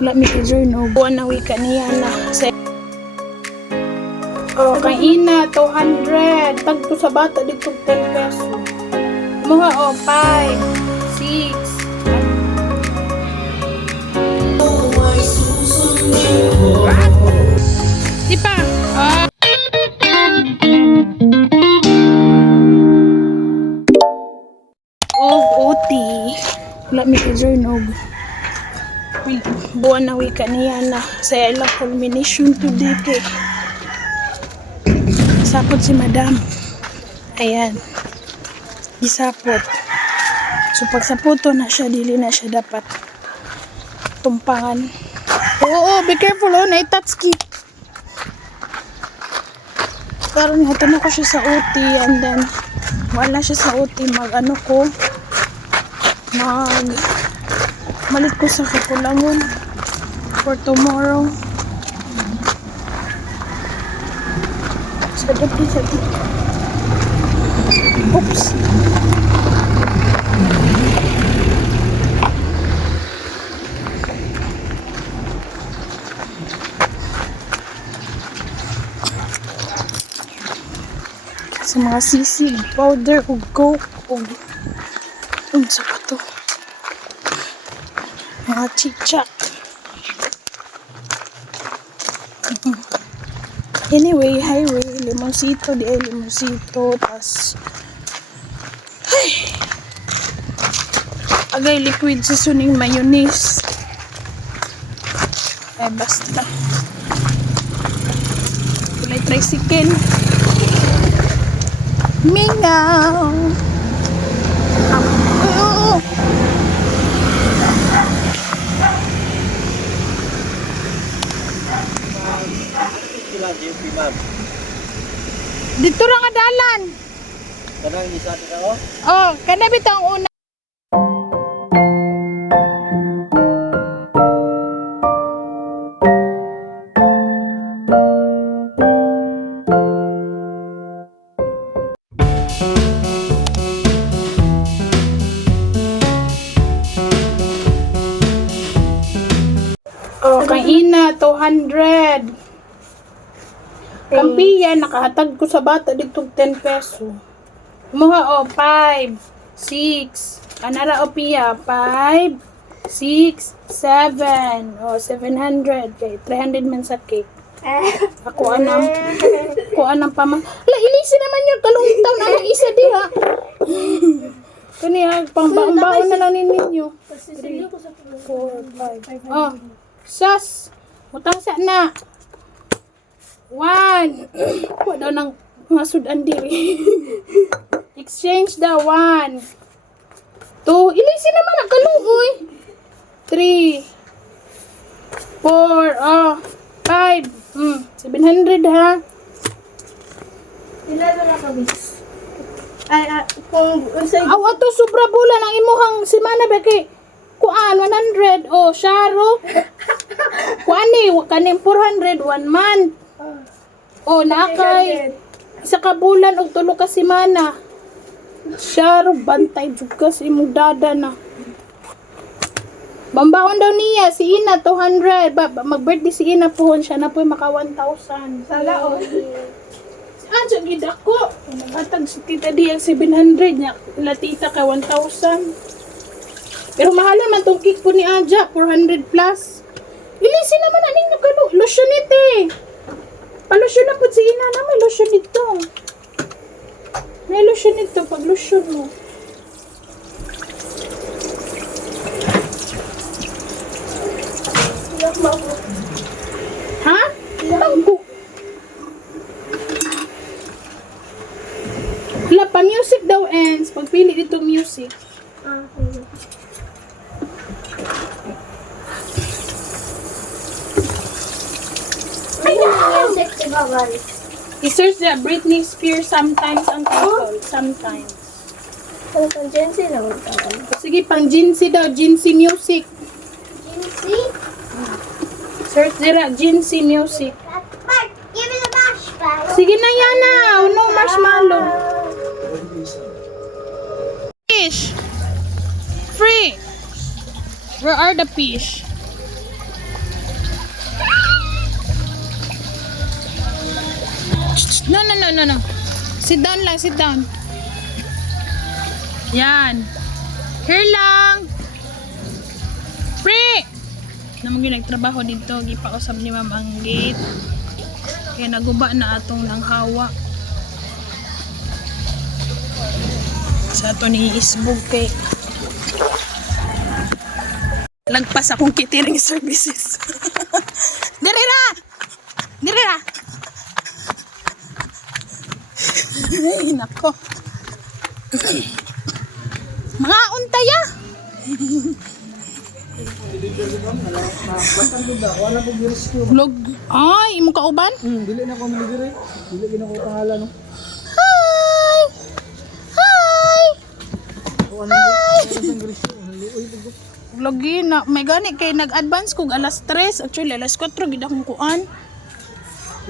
Wala mi ka journal. Buwan na wika niya na. Oh, kay ina, 200. Tagto sa bata dito 10 peso. Mga 5, 6. Di pa. OT. Wala mi ka journal. Buwan na wika niya na. Sa ila culmination today kay sapot si madam. Ayan. Gisapot. So pag saputo na siya, dili na siya dapat tumpangan. Oo, be careful oh, naitatski. Karon hatun ko siya sa OT and then wala siya sa OT mag-ano ko. Malit ko sa Kapulangon for tomorrow. Sa dati. Oops. Sa mga sisig, powder, o coke, o unsa pa to? Mga chichak. Anyway, highway, limonsito, di ay limonsito, tas agay liquid sa suning mayonnaise. Ay basta. Kulay tricycle. Mingaw. Oo. Dito ra nga dalan. Kanang isa ka oh? Oh, kana bitang una. Oh, kay ina 200. Kampiya nakahatag ko sa bata dito 10 peso. Mga 5, 6. Anara opiya 5, 6, 7. Oh, 700 kay 300 man sa cake. Ako anang pama. Ala ilisi naman yung kalungtaw na ang isa diha. Kaniya pangbaon na lang ninyo. 3, 4, 5. Oh. Sas. Mutang sa na. 1. Wala nang mga sudan diri. Exchange the 1. 2. Ilisi naman ang kaluoy. 3. 4. Oh. 5. 700 ha. Ilan na kabis? Ay, kung unsay Awa to sobra bulan ang imuhang semana ba kay kuan 100 oh sharo. Kuan ni kanin 400 1 month. Oh nakay isa ka bulan og tulo ka semana. Sharo bantay juga sa imong dada na. Bambaon daw niya si Ina 200 mag-birthday si Ina pohon siya na po maka 1,000. Sala o. Adyo gid ako. Naghatag si tita di ang 700 niya. La tita kay 1,000. Pero mahalan man tong cake po ni Aja, 400 plus. Ilisi naman aning nagalo, lotion ite. Palusyon na po si Ina na may lotion ito. May lotion ito pag lotion mo. Ha? Bangko. Wala pa music daw ends. Pagpili dito music. I-search niya Britney Spears sometimes ang title. Sometimes. Pang Jency na magtawag. Sige, pang Jinsi daw. Jinsi music. Jency? Search nila Jinsi music. Mark, give me the marshmallow. Sige na yan na. No marshmallow. Fish. Free. Where are the fish? No, no, no, no, no. Sit down lang, sit down. Yan. Here lang. Pre! Naman yung nagtrabaho dito. Gipausap ni ma'am ang gate. Kaya naguba na atong nang hawa. Sa ato ni isbog kay lagpas akong catering services. Diri ra! Diri ra! Ay, nako. Mga untaya. Vlog. Ay, imo kauban? Dili na ko diri. Dili na ko pangalan no. Hi! Hi! Vlog na. May gani kay nag-advance kog alas 3. Actually, alas 4 gid akong kuan.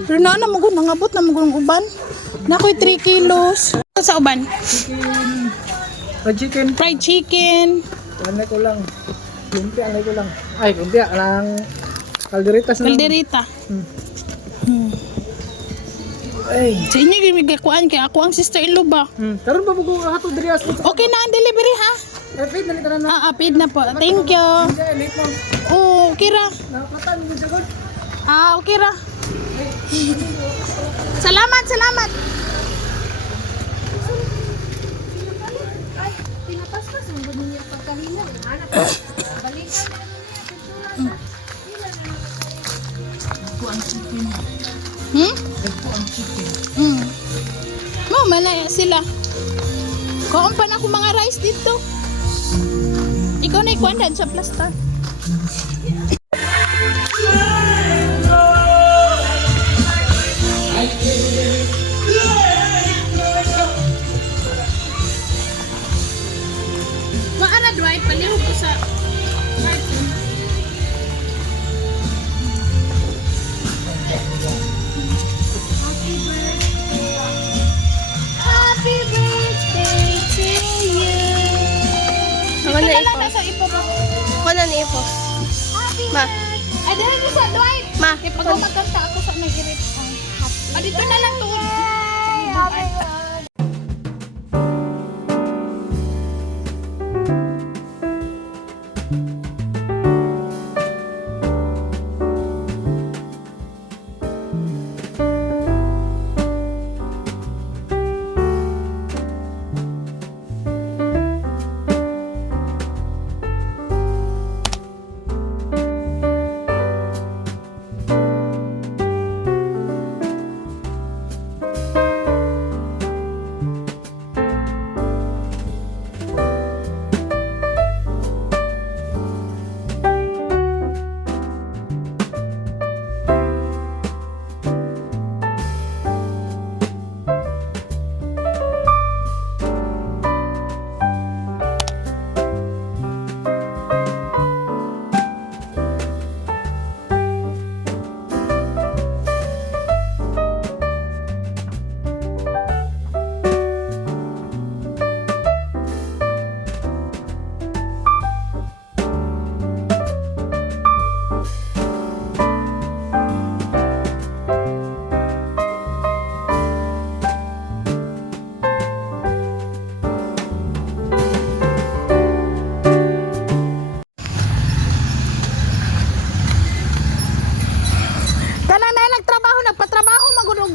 Pero na magud nangabot na magud uban. Nakoy 3 kilos. Sa uban? Chicken. Fried chicken. Anay ko lang. Lumpia anay ko lang. Ay, lumpia lang. Calderitas na. Calderita. Ay. Sa inyo gimigkuan kay ako ang sister-in-law ba? Karon pa ko ato diri as. Okay na ang delivery ha? Repeat na ka na. Paid na po. Thank you. Late mo. Oh, okay ra. Nakatan mo jagod. Okay ra. Salamat, salamat. Ay, pinapaspas ang ba niya pagkahina? Anak, balikan na Kuan chicken. Kuan chicken. Mo, malaya sila. Kuan pa na ako mga rice dito. Ikaw na ikuan dyan sa plaster. Maara drive, palihog ko sa Martin. Happy birthday to you. Ikaw na lang nasa ipo ba? Ako na ni-ipos. Ma. Ay, dahil mo sa drive. Ma. Pag magkanta ako sa nag-irit. Dito na lang tuod.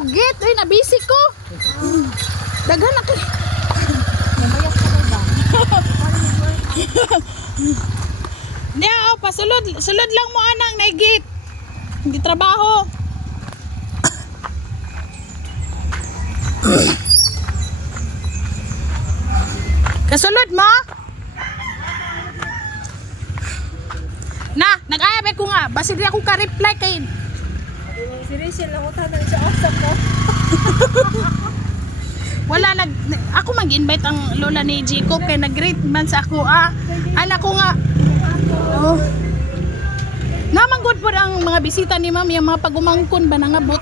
Git, ay nabisi ko. Daghan na kay. Hindi pasulod. Sulod lang mo anang naigit. Hindi trabaho. Kasulod mo? Na, nag-ayab ko nga. Basi di ako ka-reply kay Si Rachel, ako tanong siya off ko. wala ako mag-invite ang lola ni Jacob kay nag-greet man sa ako anak ko nga oh. Naman good po ang mga bisita ni ma'am yung mga pagumangkon ba nangabot.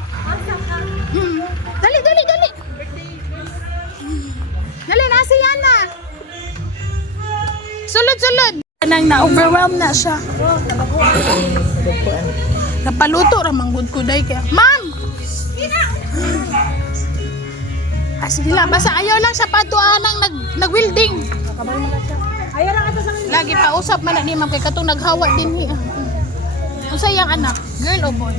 Dali dali na si Yana. Sulod nang na-overwhelm na siya. Napaluto ramang good ko day kaya ma'am Ah, sige lang. Basta ayaw lang sa patuan ng nag-welding. Ayaw lang ito sa mga. Lagi pa usap man na ni ma'am kay katong naghawa din niya. Unsa yang anak? Girl o boy?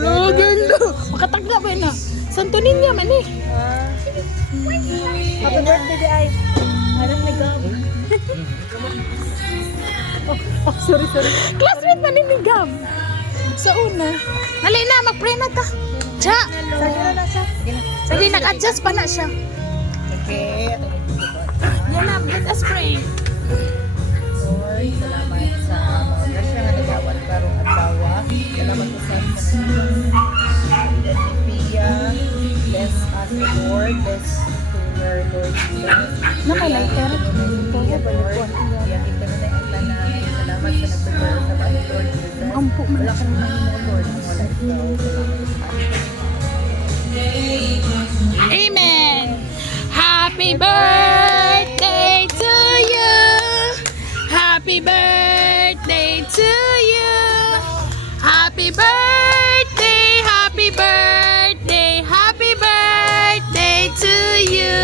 Oh, girl do. Makatagla ba na? Santo Niña man eh. Happy birthday di ay. Alam na gam. Sorry. Classmate man ni Gam. Sa una. Hali na, mag-pray na ta. Cha. Sige na siya. Sige, nag-adjust pa na siya. Okay. Yan na, let us pray. Lord, salamat sa mga grasya nga nagawat karong adlaw. Salamat po sa Pia. Bless us, Lord. Bless to your Lord Jesus. Na may lighter. Pia, Lord. Yan ito na ang tanan. Salamat sa nag-prepare sa mga Lord Jesus. Maampo man. Wala ka naman mo, Lord. Ang wala ikaw. Amen. Happy birthday to you. Happy birthday to you. Happy birthday, happy birthday, happy birthday to you.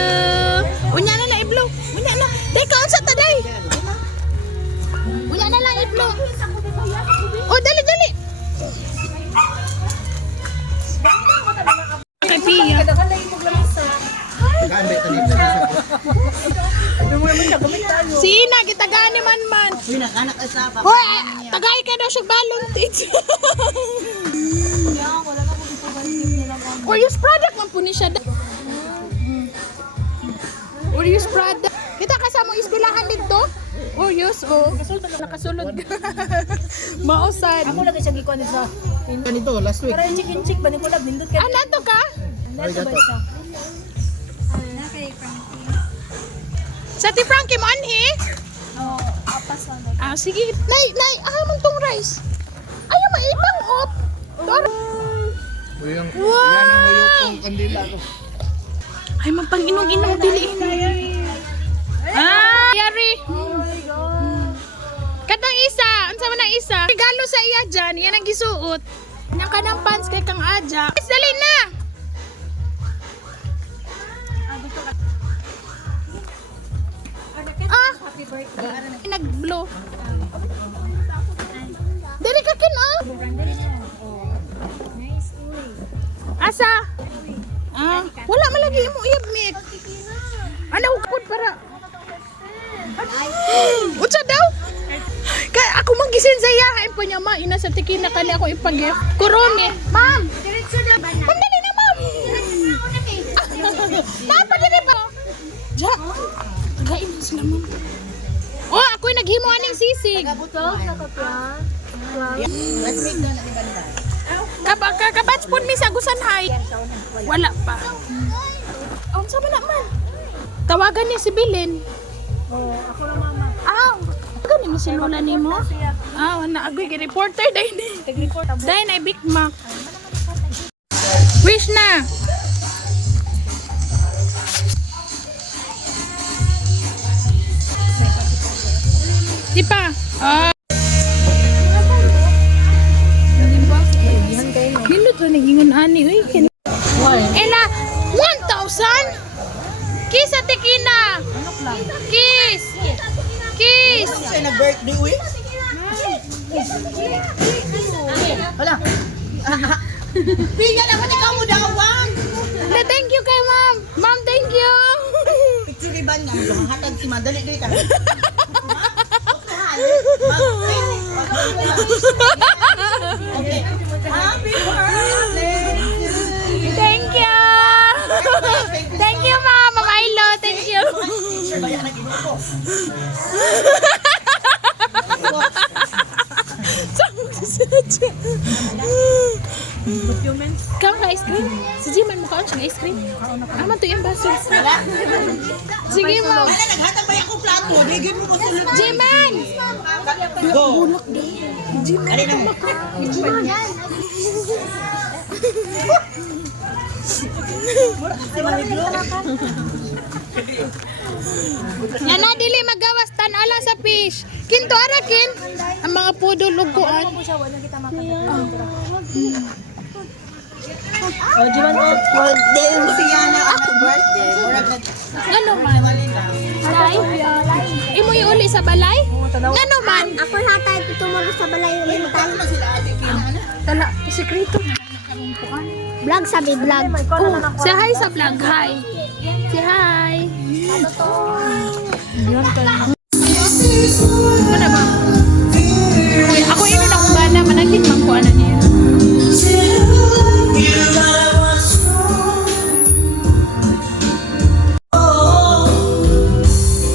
Unya na lang i-blow. Unya na. Day ka unsa ta day? Unya na lang i-blow. Oh, dali. Kay Pia. Sina kita gani man. Hoy, tagay ka daw siya balon tits. Orius product man po ni siya. Orius product. Kita kasama ang eskwelahan dito. Orius nakasulod ka. Mausad. Ako lagi siya gikuan sa. Ganito, last week. Para chicken ba ni kulab nindot ka. Ano to ka? Ay, gato. Sa ti Frankie mo anhi? Oo, apas lang. Ah, sige. Nay, man tong rice. Ayaw maibang op. Yan ang Wow! huyok kong kandila ko. Ay, magpang-inong-inong diliin. Ah, yari. Katang isa, unsa man ang isa? Regalo sa iya dyan, yan ang gisuot. Yang kanang pants kay kang Aja. Dali na! Ah! Happy birthday. Nag-blow. Dali ka kin, ah! Nice. Asa? Ah, wala malagi mo iyab mik. Ano hukod para? Utsa daw? Kaya ako manggisin sa iyahain po niya, ma. Ina sa tikin na kani ako ipag-gift. Kurome. Ma'am! Ma'am, dali na, ma'am! Ma'am, pagdali pa! Ja! Tagain mo sila, ma'am. Oh, ako'y naghimo aning sisig. Kabatch po mi sa Gusanhay. Wala pa. Oh, saan na man? Tawagan niya si Bilin. Oo, ako na mama. Tawagan niya si Lola ni mo. Naagoy kay reporter dahil ni. Tag-report abo. Dahil na Big Mac. Wish na. Di pa. Nindot na nagingon ani. Uy, Ela, 1,000? Kiss at Tikina. Kiss. Sa'yo nag-birthday, uy? Wala. Pinya naman ikaw mo dawang. Thank you kay ma'am. Ma'am, thank you. Picture ba niya? Hatag si Madali dito. Okay. Happy birthday. Thank you. Thank you, ma'am. Ma'am Ailo, thank you. Picture ba yan nag-inupo? Kau ka ice cream? Si Jiman mo kaon siya ice cream? Aman to yung baso. Sige, ma'am. Wala, naghatag ba yung plato? Digin mo ko sulod. Jiman! Go. Jiman. Alin ang Jiman. si Maniglo? Yan na, dili magawas tan alang sa fish. Kinto arakin ang mga pudo luguan. Ano po siya, wala kita makakita. O, di man mo. Birthday. Siya na ako birthday. Ano man? Balay? Imo iuli sa balay? Ano man? Ako lahat tayo tumulong sa balay yung limutan. Tala, sekreto. Vlog sabi, vlog. Oh, say hi sa vlog. Hi. Say hi. Yun kayo. Ano ba? Uy, ako ino na kung gana. Managit man ko ano niya.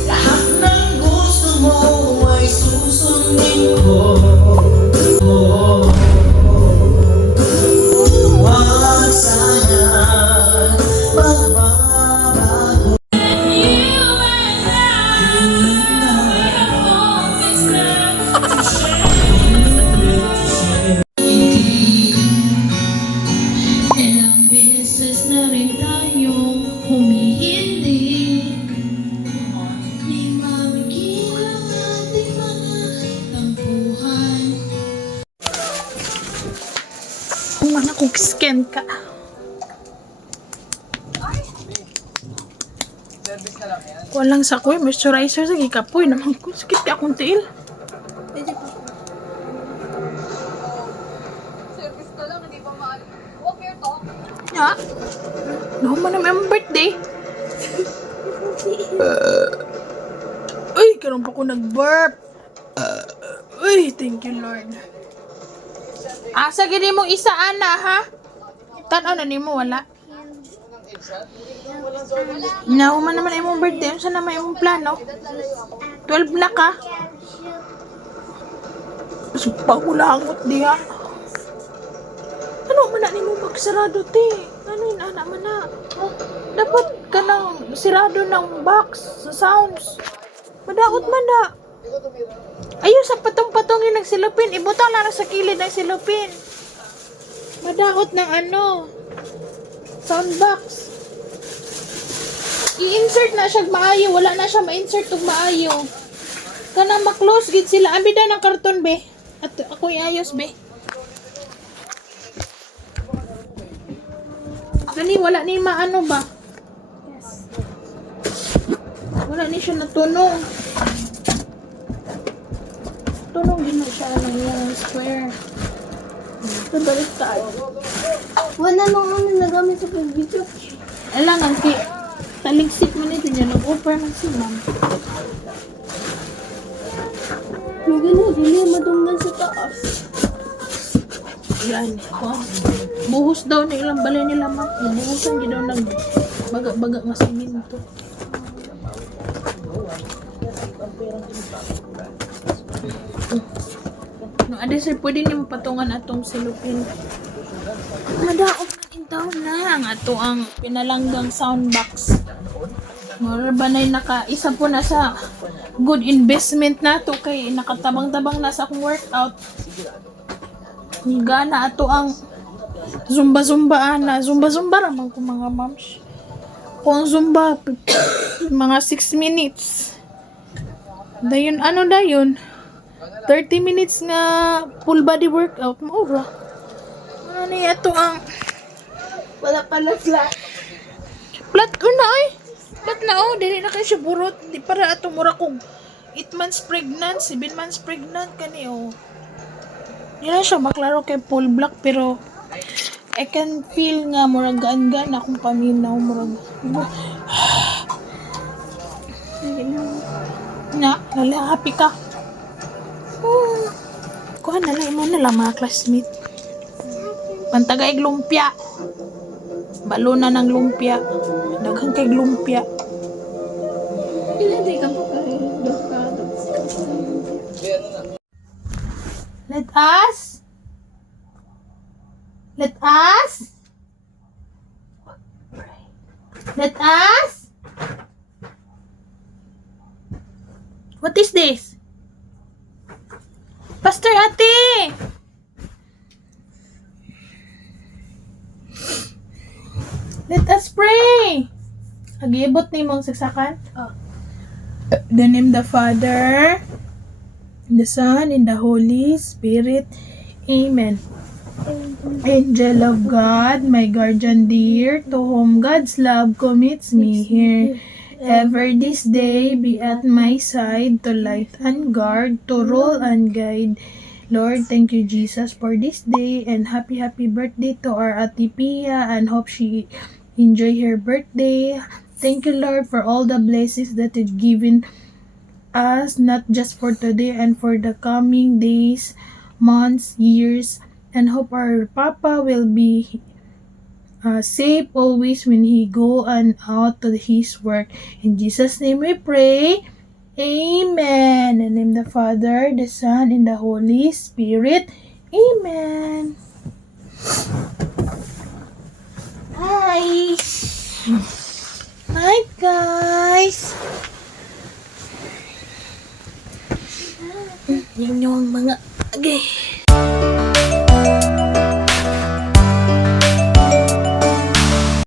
Lahat ng gusto mo ay susundin ko. Huwag sana magbabago. Ilang beses na rin tayong humihindi. Di mamigilang ating mga tampuhan. Kung anak kong scan ka. Walang sakoy, moisturizer sa gikapoy naman ko. Sakit ka akong tiil. Ya? No, man naman ang birthday. Uy, karon pa ko nag-burp. Uy, thank you Lord. Asa gini mong isa ana ha? Tanaw na nimo wala. Na man naman imong birthday, unsa naman imong plano? 12 na ka. Supa ko langot diha. Ano man na nimo magsarado te? Ano yun anak man na? Dapat ka nang sirado ng box sa sounds. Madaot man na. Ayun sa patong-patong yung nagsilupin. Ibutang lang sa kilid ng silupin. Madaot ng ano. Soundbox. I-insert na siya maayo. Wala na siya ma-insert ug maayo. Kanang ma-close gid sila. Ambida ng karton be. At ako iayos be. Gani wala ni maano ba? Wala ni siya natunog. Tunog din na siya ng yung square. Ito baliktad. Wala nung ano nagamit sa pag-video. Alangan ki taligsik man ito niya. Nag-offer man si ma'am. Hindi na, hindi madunggan sa taas. Yan. Buhos daw na ilang balay nila ma'am. Buhusan daw ng baga-baga nga siminto. No, ade sir, pwede niyo patungan atong silupin. Madaog na intaw na ang ato ang pinalanggang soundbox. Mura ba na naka isa po na sa good investment na to kay nakatabang-tabang na sa akong workout. Gana ato ang zumba-zumba ana. Zumba-zumba raman ko mga moms. Kung zumba, mga 6 minutes. Dayon, ano dayon? 30 minutes nga full body workout. Maura. Ano niya ito ang Wala pala flat. flat ko na ay. Flat na oh. Dili na kayo siya burot. Di para ato mura kong 8 months pregnant, 7 months pregnant kani oh. Di na siya maklaro kay full black pero I can feel nga murag gaan-gaan akong paminaw murag. Na, happy ka. Kuha na lang mo na lang mga classmate. Pantagay lumpia. Balo na ng lumpia. Daghang kay lumpia. Hindi ka pa kayo. Let us let us what is this? Pastor Ate! Let us pray! Agibot ni mong saksakan? Oh. The name of the Father, the Son, and the Holy Spirit. Amen. Angel of God, my guardian dear, to whom God's love commits me here. Ever this day be at my side, to light and guard, to rule and guide. Lord, thank you, Jesus, for this day, and happy birthday to our Ate Pia, and hope she enjoy her birthday. Thank you, Lord, for all the blessings that you've given us, not just for today and for the coming days, months, years, and hope our Papa will be safe always when he go and out to his work. In Jesus' name we pray. Amen. In the name of the Father, the Son, and the Holy Spirit. Amen. Hi. Hi, guys. Yan yung mga... Okay.